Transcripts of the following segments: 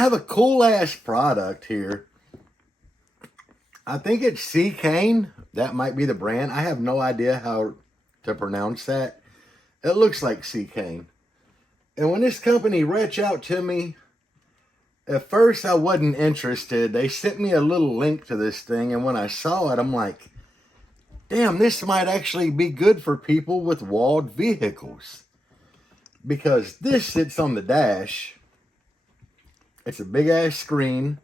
have a cool ass product here. I think it's Seicane. That might be the brand. I have no idea how to pronounce that. It looks like Seicane. And when this company reached out to me, at first I wasn't interested. They sent me a little link to this thing, and when I saw it, I'm like, damn, this might actually be good for people with walled vehicles. Because this sits on the dash. It's a big ass screen.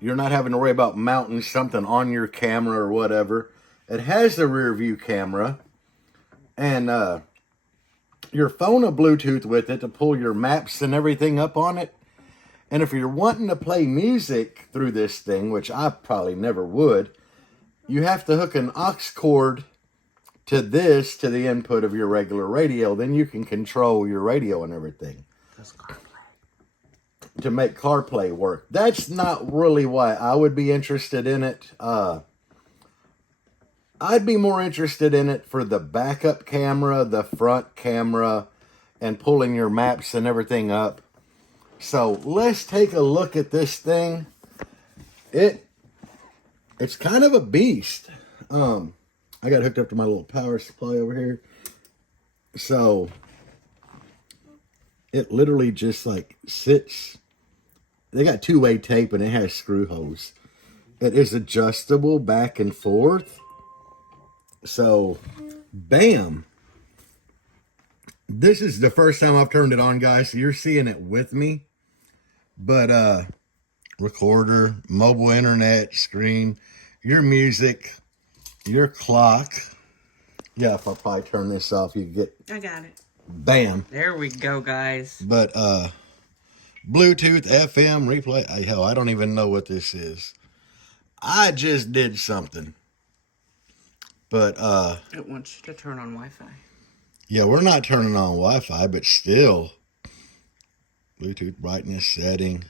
You're not having to worry about mounting something on your camera or whatever. It has the rear view camera. And your phone a Bluetooth with it to pull your maps and everything up on it. And if you're wanting to play music through this thing, which I probably never would, you have to hook an aux cord to this, to the input of your regular radio. Then you can control your radio and everything. That's CarPlay. To make CarPlay work. That's not really why I would be interested in it. I'd be more interested in it for the backup camera, the front camera, and pulling your maps and everything up. So let's take a look at this thing. It's kind of a beast. I got hooked up to my little power supply over here. So it literally just like sits. They got two-way tape and it has screw holes. It is adjustable back and forth. So, bam. This is the first time I've turned it on, guys. So you're seeing it with me. But, recorder, mobile internet, screen, your music, your clock. Yeah, if I probably turn this off, you get... I got it. Bam. There we go, guys. But, Bluetooth, FM, replay. Hell, I don't even know what this is. I just did something. But, it wants you to turn on Wi-Fi. Yeah, we're not turning on Wi-Fi, but still. Bluetooth brightness setting.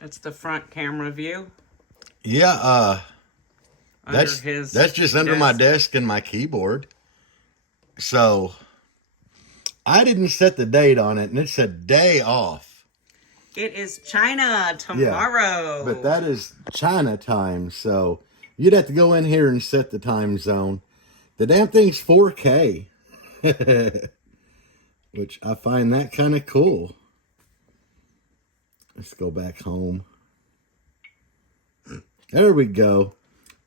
It's the front camera view. Yeah, that's just under my desk and my keyboard. So, I didn't set the date on it, and it's a day off. It is China tomorrow. Yeah, but that is China time, so you'd have to go in here and set the time zone. The damn thing's 4K, which I find that kind of cool. Let's go back home. There we go.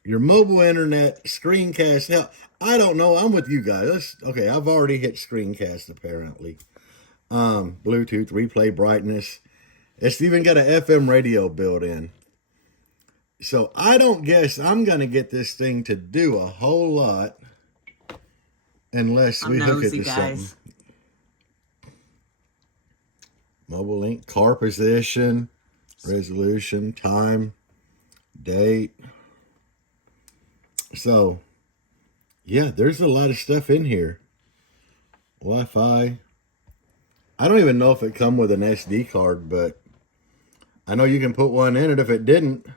Your mobile internet, screencast. Hell, I don't know. I'm with you guys. Okay, I've already hit screencast apparently. Bluetooth, replay brightness. It's even got an FM radio built in. So I don't guess I'm going to get this thing to do a whole lot unless we hook it to something. Mobile link, car position, resolution, time, date. So, yeah, there's a lot of stuff in here. Wi-Fi. I don't even know if it come with an SD card, but I know you can put one in it if it didn't.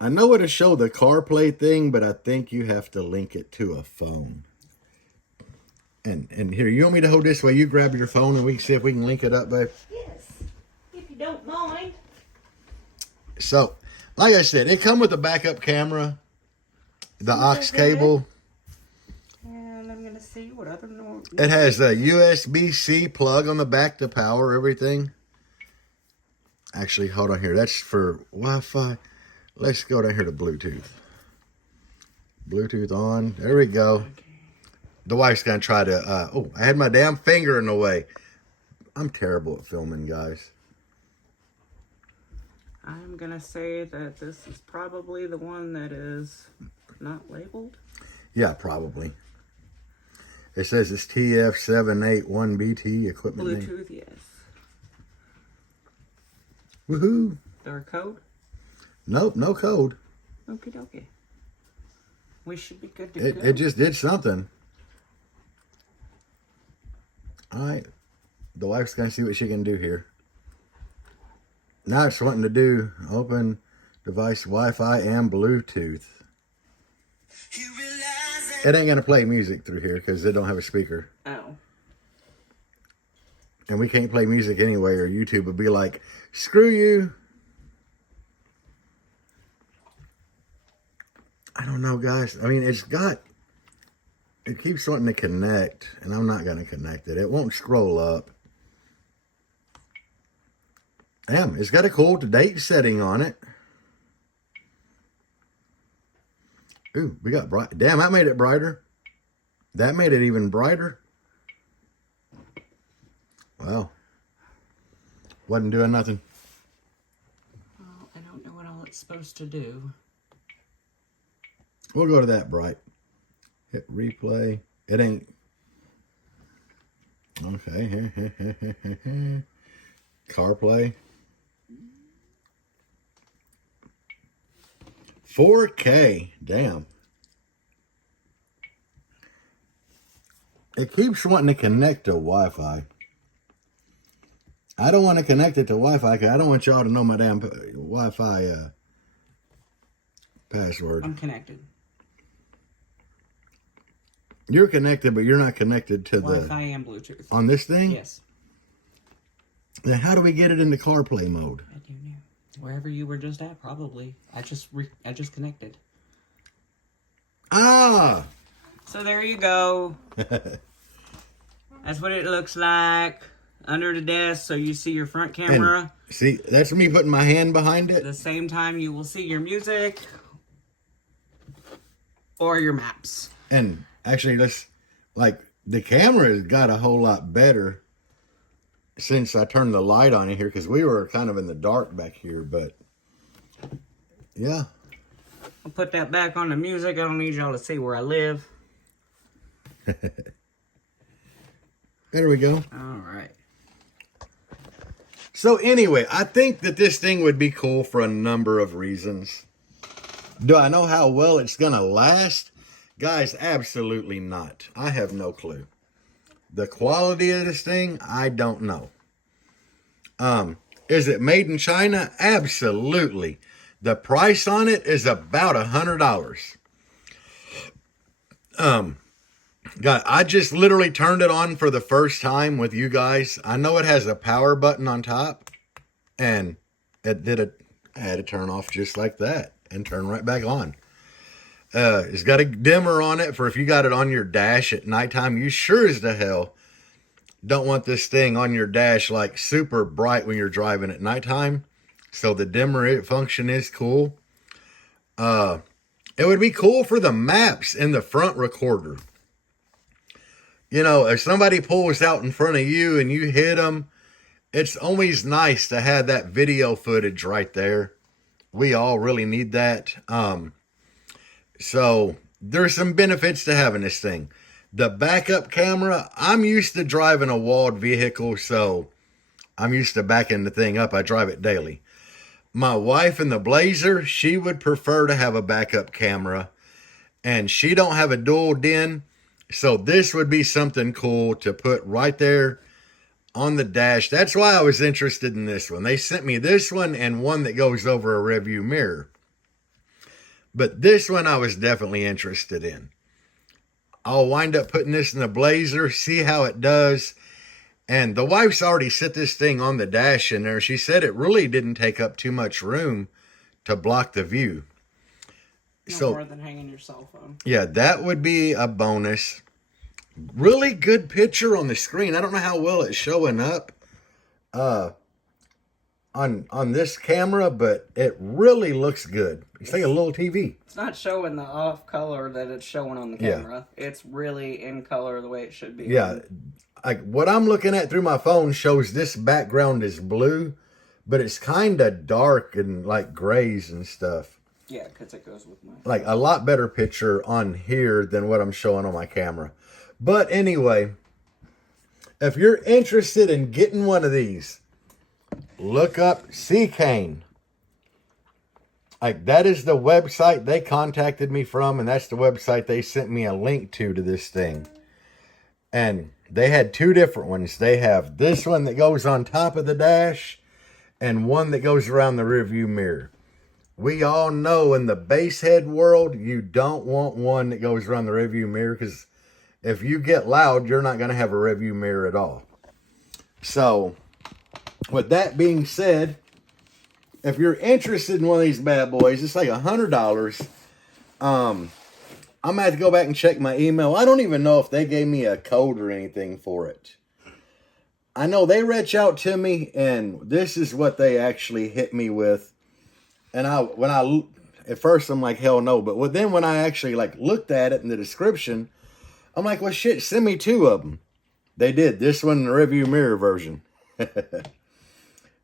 I know it'll show the CarPlay thing, but I think you have to link it to a phone. And here, you want me to hold this way? You grab your phone and we can see if we can link it up, babe? Yes, if you don't mind. So, like I said, it come with a backup camera, the aux cable. And I'm going to see what other... It has a USB-C plug on the back to power everything. Actually, hold on here. That's for Wi-Fi. Let's go down here to Bluetooth. Bluetooth on. There we go. Okay. The wife's going to try to... oh, I had my damn finger in the way. I'm terrible at filming, guys. I'm going to say that this is probably the one that is not labeled. Yeah, probably. It says it's TF781BT equipment Bluetooth, name. yes. Woohoo. There a code? Nope, no code. Okie dokie. We should be good to go. It just did something. All right. The wife's going to see what she can do here. Now it's wanting to do open device Wi-Fi and Bluetooth. You realize It ain't gonna play music through here because it don't have a speaker. Oh. And we can't play music anyway, or YouTube would be like, screw you. I don't know, guys. I mean, it keeps wanting to connect, and I'm not going to connect it. It won't scroll up. Damn, it's got a cool date setting on it. Ooh, we got bright. Damn, that made it brighter. That made it even brighter. Wow. Wasn't doing nothing. Well, I don't know what all it's supposed to do. We'll go to that bright. Hit replay. It ain't. Okay. CarPlay. 4K. Damn. It keeps wanting to connect to Wi-Fi. I don't want to connect it to Wi-Fi because I don't want y'all to know my damn Wi-Fi password. I'm connected. You're connected, but you're not connected to Wi-Fi and Bluetooth. On this thing? Yes. Then how do we get it into CarPlay mode? I do know. Wherever you were just at, probably. I just connected. Ah! So there you go. That's what it looks like under the desk, so you see your front camera. And see, that's me putting my hand behind At it. the same time, you will see your music or your maps. And actually, the camera has got a whole lot better since I turned the light on in here, because we were kind of in the dark back here, but yeah. I'll put that back on the music. I don't need y'all to see where I live. There we go. All right. So anyway, I think that this thing would be cool for a number of reasons. Do I know how well it's going to last? Guys, absolutely not. I have no clue. The quality of this thing, I don't know. Is it made in China? Absolutely. The price on it is about $100. God, I just literally turned it on for the first time with you guys. I know it has a power button on top, and it did it. I had to turn off just like that and turn right back on. It's got a dimmer on it for if you got it on your dash at nighttime. You sure as the hell don't want this thing on your dash like super bright when you're driving at nighttime. So the dimmer function is cool. It would be cool for the maps in the front recorder. You know, if somebody pulls out in front of you and you hit them, it's always nice to have that video footage right there. We all really need that. So there's some benefits to having this thing. The backup camera, I'm used to driving a walled vehicle, so I'm used to backing the thing up. I drive it daily. My wife in the Blazer, she would prefer to have a backup camera, and she don't have a dual DIN. So this would be something cool to put right there on the dash. That's why I was interested in this one. They sent me this one and one that goes over a rearview mirror. But this one I was definitely interested in. I'll wind up putting this in the Blazer, see how it does. And the wife's already set this thing on the dash in there. She said it really didn't take up too much room to block the view. No more than hanging your cell phone. Yeah, that would be a bonus. Really good picture on the screen. I don't know how well it's showing up on this camera, but it really looks good. It's like a little TV. It's not showing the off color that it's showing on the camera. Yeah. It's really in color the way it should be. Yeah, like what I'm looking at through my phone shows this background is blue, but it's kind of dark and like grays and stuff. Yeah, because it goes with my... Like a lot better picture on here than what I'm showing on my camera. But anyway, if you're interested in getting one of these, look up Seicane. Like that is the website they contacted me from, and that's the website they sent me a link to this thing. And they had two different ones. They have this one that goes on top of the dash and one that goes around the rearview mirror. we all know in the base head world, you don't want one that goes around the rearview mirror, because if you get loud, you're not going to have a rearview mirror at all. So, with that being said, if you're interested in one of these bad boys, it's like $100. I'm going to have to go back and check my email. I don't even know if they gave me a code or anything for it. I know they reach out to me, and this is what they actually hit me with. And at first I'm like, hell no. But then when I actually like looked at it in the description, I'm like, well, shit, send me 2 of them. They did. This one and the rearview mirror version.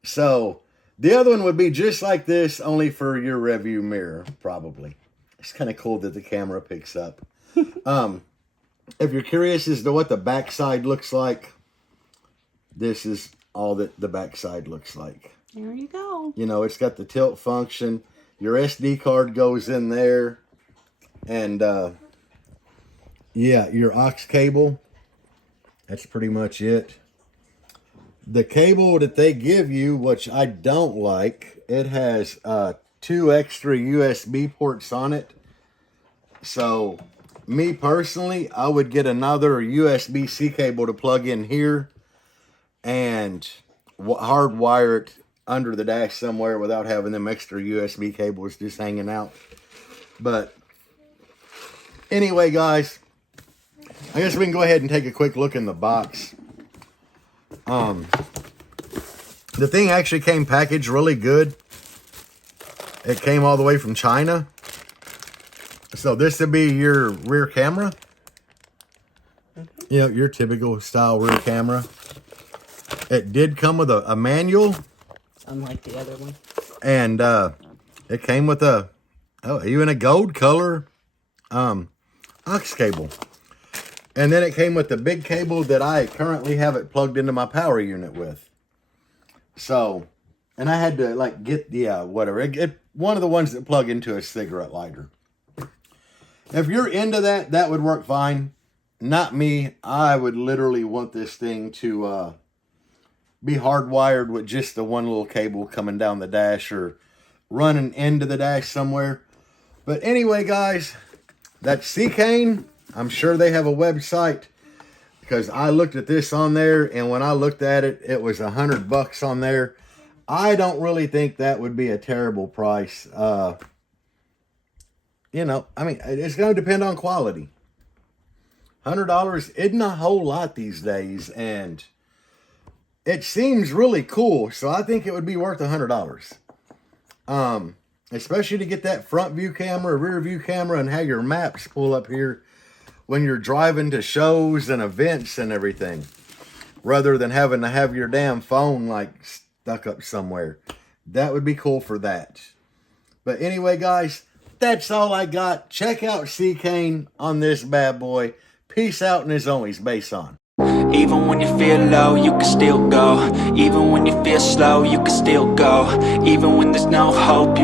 So the other one would be just like this, only for your rearview mirror, probably. It's kind of cool that the camera picks up. If you're curious as to what the backside looks like, this is all that the backside looks like. There you go. You know, it's got the tilt function. Your SD card goes in there. And, yeah, your aux cable. That's pretty much it. The cable that they give you, which I don't like, it has 2 extra USB ports on it. So, me personally, I would get another USB-C cable to plug in here and hardwire it under the dash somewhere without having them extra USB cables just hanging out. But anyway, guys, I guess we can go ahead and take a quick look in the box. The thing actually came packaged really good. It came all the way from China. So this would be your rear camera. You know, your typical style rear camera. It did come with a manual. Unlike the other one. And it came with even a gold color aux cable. And then it came with the big cable that I currently have it plugged into my power unit with. So, and I had to like get whatever. One of the ones that plug into a cigarette lighter. If you're into that, that would work fine. Not me. I would literally want this thing to be hardwired with just the one little cable coming down the dash or running into the dash somewhere. But anyway, guys, that's Seicane. I'm sure they have a website, because I looked at this on there, and when I looked at it, it was $100 on there. I don't really think that would be a terrible price. You know, I mean, it's going to depend on quality. $100 isn't a whole lot these days, and it seems really cool, so I think it would be worth $100. Especially to get that front view camera, rear view camera, and have your maps pull up here when you're driving to shows and events and everything, rather than having to have your damn phone like stuck up somewhere. That would be cool for that. But anyway, guys, that's all I got. Check out Seicane on this bad boy. Peace out, and as always, bass on. Even when you feel low, you can still go. Even when you feel slow, you can still go. Even when there's no hope,